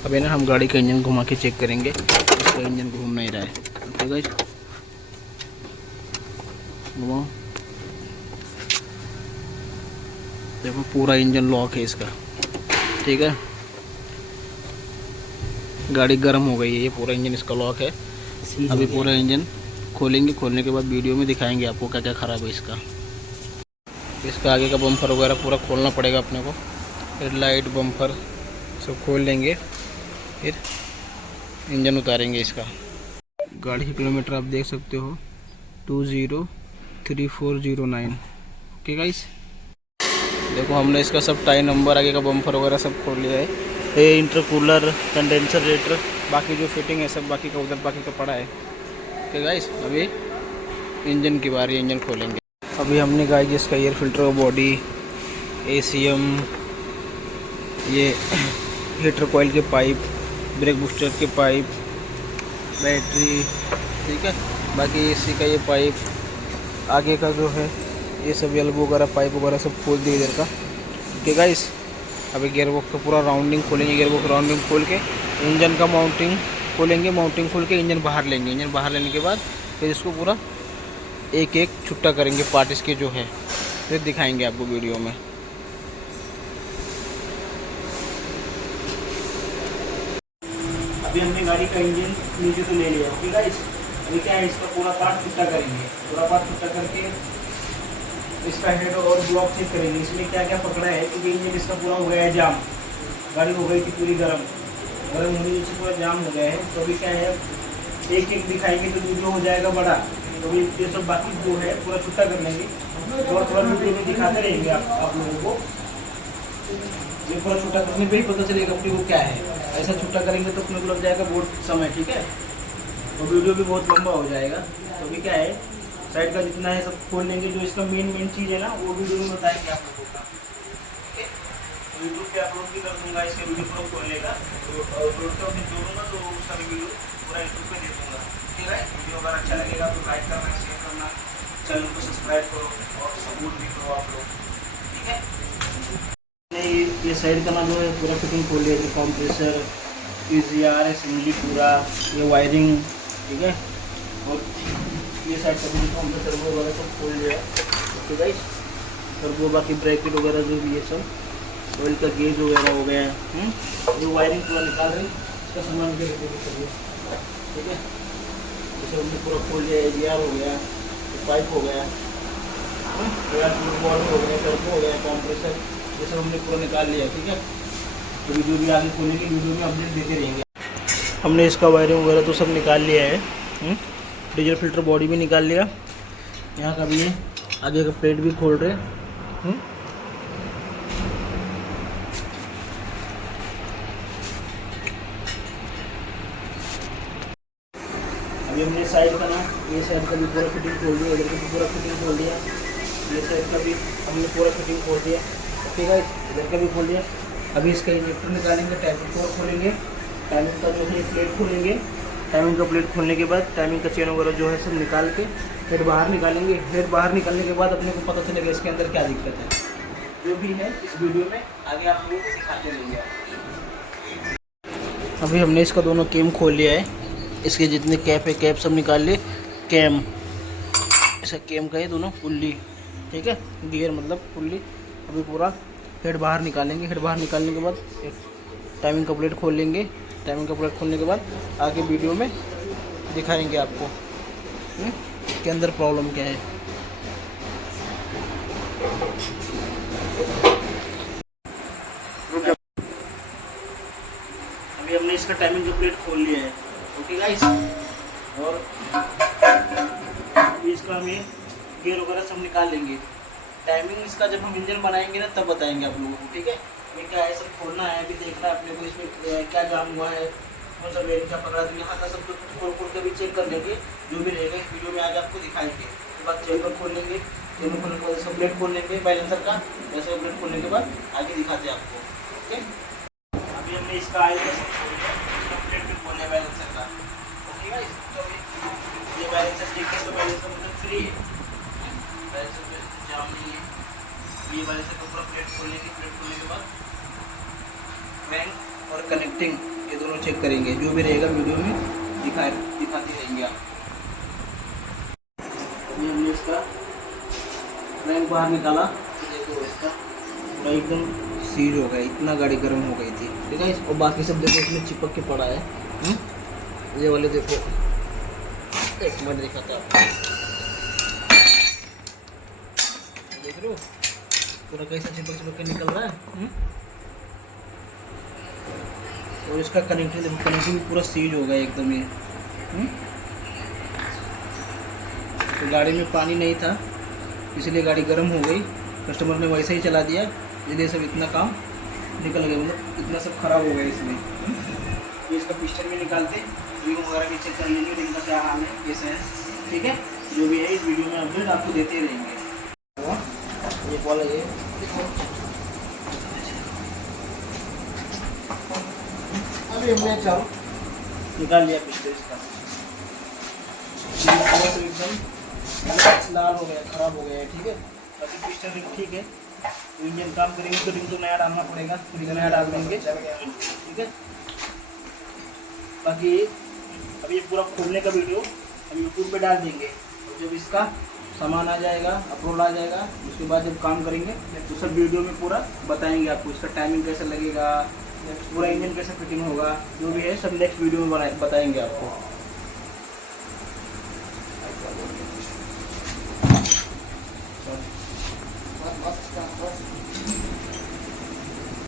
अभी ना हम गाड़ी का इंजन घुमा के चेक करेंगे, इसका इंजन घूम नहीं रहा है। ओके गाइस, घुमाओ, देखो पूरा इंजन लॉक है इसका। ठीक है, गाड़ी गर्म हो गई है, ये पूरा इंजन इसका लॉक है। अभी पूरा इंजन खोलेंगे, खोलने के बाद वीडियो में दिखाएंगे आपको क्या क्या ख़राब है इसका। इसका आगे का बम्पर वगैरह पूरा खोलना पड़ेगा अपने को, हेडलाइट बम्पर सब खोल लेंगे, फिर इंजन उतारेंगे इसका। गाड़ी की किलोमीटर आप देख सकते हो 203409। ओके गाइस, देखो हमने इसका सब टायर नंबर, आगे का बम्पर वगैरह सब खोल लिया है। ये इंटरकूलर, कंडेंसर रेटर, बाकी जो फिटिंग है सब बाकी का उधर बाकी का पड़ा है। ओके गाइस, अभी इंजन की बारी, इंजन खोलेंगे। अभी हमने गाइस इसका एयर फिल्टर का बॉडी, ACM, ये हीटर कॉइल के पाइप, ब्रेक बूस्टर के पाइप, बैटरी, ठीक है, बाकी AC का ये पाइप, आगे का जो है ये सब एल्बो वगैरह पाइप वगैरह सब खोल दिए इधर का। ठीक है गाइस, अभी गियरबॉक्स का पूरा राउंडिंग खोलेंगे, गियरबॉक्स राउंडिंग खोल के इंजन का माउंटिंग खोलेंगे, माउंटिंग खोल के इंजन बाहर लेंगे। इंजन बाहर लेने के बाद फिर इसको पूरा एक एक छुट्टा करेंगे, पार्ट इसके जो है, फिर दिखाएंगे आपको वीडियो में। अभी हमने गाड़ी का इंजन नीचे तो ले लिया। ओके गाइस, अभी क्या है, इसका पूरा पार्ट छुट्टा करेंगे। पूरा पार्ट छुट्टा करके इसका हेड और ब्लॉक चेक करेंगे, इसमें क्या क्या पकड़ा है, क्योंकि इंजन इसका पूरा हो गया है जाम। गाड़ी हो गई थी पूरी गर्म होने से पूरा जाम हो गया है। तो अभी क्या है, एक एक दिखाएंगे तो वीडियो हो जाएगा बड़ा। तो अभी ये सब बाकी जो है पूरा छुट्टा कर लेंगे, थोड़ा थोड़ा वीडियो में दिखाते रहेंगे आप लोगों को। ये पूरा छुट्टा करने पे ही पता चलेगा अपने को क्या है। ऐसा छुट्टा करेंगे तो अपने को लग जाएगा बहुत समय। ठीक है, और वीडियो भी बहुत लंबा हो जाएगा। तो अभी क्या है, साइड का जितना है सब खोल लेंगे, जो इसका मेन चीज़ है ना वो वीडियो में बताएंगे आप लोगों का। ठीक है, तो यूट्यूब पे अपलोड भी कर दूंगा इसके वीडियो पूरा खोल लेगा, तो रोड पे अपने जोड़ूंगा तो उसका भी वीडियो पूरा यूट्यूब पे दे दूँगा। ठीक है, वीडियो अगर अच्छा लगेगा तो लाइक करना, शेयर करना, चैनल को सब्सक्राइब करो और सपोर्ट भी करो आप लोग। ठीक है, ये साइड का ना जो है पूरा फिटिंग खोल लिया, कंप्रेसर, EGR असेंबली पूरा, ये वायरिंग। ठीक है, और ये साइड का भी कंप्रेसर वगैरह सब खोल लिया। ओके गाइस, और वो बाकी ब्रैकेट वगैरह जो भी है सब, ऑयल का गेज वगैरह हो गया है। ये वायरिंग पूरा निकाल रही, इसका सामान के रेडी करिए। ठीक है, जैसे हमने पूरा खोल लिया, EGR हो गया, पाइप हो गया, बॉल हो गया, टर्बो हो गया, कंप्रेसर, ये सब हमने पूरा निकाल लिया। ठीक है, तो वीडियो भी आगे खोलेंगे, वीडियो में अपडेट देते रहेंगे। हमने इसका वायरिंग वगैरह तो सब निकाल लिया है। डीजल फिल्टर बॉडी भी निकाल लिया, यहाँ का भी है, आगे का प्लेट भी खोल रहे। अभी हमने साइड का ना, ये साइड का भी पूरा फिटिंग खोल दिया, इधर का भी पूरा फिटिंग खोल दिया, ये साइड का भी हमने पूरा फिटिंग खोल दिया। ओके गाइस, इधर का भी खोल दिया। अभी इसका इंजेक्टर निकालेंगे, टाइमिंग को खोलेंगे, टाइमिंग का जो है प्लेट खोलेंगे। टाइमिंग का प्लेट खोलने के बाद टाइमिंग का चेन वगैरह जो है सब निकाल के फिर बाहर निकालेंगे। फिर बाहर निकालने के बाद अपने को पता चलेगा इसके अंदर क्या दिक्कत है। जो भी है इस वीडियो में आगे आप लोगों को दिखाते रहेंगे। अभी हमने इसका दोनों कैम खोल लिया है, इसके जितने कैप है कैप सब निकाल लिए। कैम, इसका कैम का है दोनों पुल्ली। ठीक है, गियर मतलब पुल्ली। अभी पूरा हेड बाहर निकालेंगे, हेड बाहर निकालने के बाद एक टाइमिंग का प्लेट खोल लेंगे। टाइमिंग का प्लेट खोलने के बाद आगे वीडियो में दिखाएंगे आपको इसके अंदर प्रॉब्लम क्या है। अभी हमने इसका टाइमिंग का प्लेट खोल लिया है। ओके गाइस, और इसका हमें गियर वगैरह सब निकाल लेंगे। टाइमिंग इसका जब हम इंजन बनाएंगे ना तब बताएंगे आप लोगों को। ठीक है, ये क्या है, सब खोलना है, अभी देखना है अपने को इसमें क्या जाम हुआ है, कौन सा बेरिंग क्या पकड़ा है, यहाँ का सब कुछ खोल खोल के भी चेक कर लेंगे। जो भी रहेगा इस वीडियो में आज आपको दिखाएंगे। उसके बाद चेम्बर खोल लेंगे, चेम्बर खोलने के बाद इसका प्लेट खोल लेंगे बैलेंसर का, वैसे प्लेट खोलने के बाद आगे दिखाते हैं आपको। ओके, अभी हमने इसका आयल का सब खोल लिया, इसका प्लेट भी खोल लिया बैलेंसर का। ओके गाइस, तो अभी ये बैलेंसर देखिए, तो बैलेंसर मतलब फ्री है, बैलेंसर में जाम नहीं है। ये बैलेंसर का पूरा प्लेट खोल लेंगे। प्लेट खोलने के बाद क्रैंक और कनेक्टिंग ये दोनों चेक करेंगे, जो भी रहेगा वीडियो में दिखाते रहेंगे आप। अभी हमने इसका क्रैंक बाहर निकाला, देखो इसका पूरा एकदम सीज हो गया, इतना गाड़ी गर्म हो गई थी, ठीक है। और बाकी सब देखो इसमें चिपक के पड़ा है। ये वाले देखो, एक मिनट दिखाता हूँ, देख रहे हो पूरा कैसा चिपक के निकल रहा है। और इसका कनेक्टिंग पूरा सीज हो गया एकदम ये। तो गाड़ी में पानी नहीं था इसलिए गाड़ी गर्म हो गई, कस्टमर ने वैसे ही चला दिया, इसलिए सब इतना काम निकल गया, मतलब इतना सब खराब हो गया इसमें। तो इसका पिस्टन भी निकालते, रिंग वगैरह भी चेक कर लेंगे, रिंग का क्या हाल है, कैसा है, ठीक है। जो भी है इस वीडियो में अपडेट आपको देते रहेंगे। ये वाला ये अभी हमने चलो निकाल लिया पिस्टन इसका, एकदम लाल हो गया, खराब हो गया है, ठीक है। बाकी पिस्टन रिंग ठीक है, तो इंजन काम करेंगे तो रिंग तो नया डालना पड़ेगा, रिंग नया डाल देंगे, ठीक है। बाकी अभी ये पूरा खोलने का वीडियो हम यूट्यूब पे डाल देंगे, और जब इसका सामान आ जाएगा, अपलोड आ जाएगा, उसके बाद जब काम करेंगे तो सब वीडियो में पूरा बताएंगे आपको, इसका टाइमिंग कैसे लगेगा, पूरा इंजन कैसे फिटिंग होगा, जो भी है सब नेक्स्ट वीडियो में बताएंगे आपको।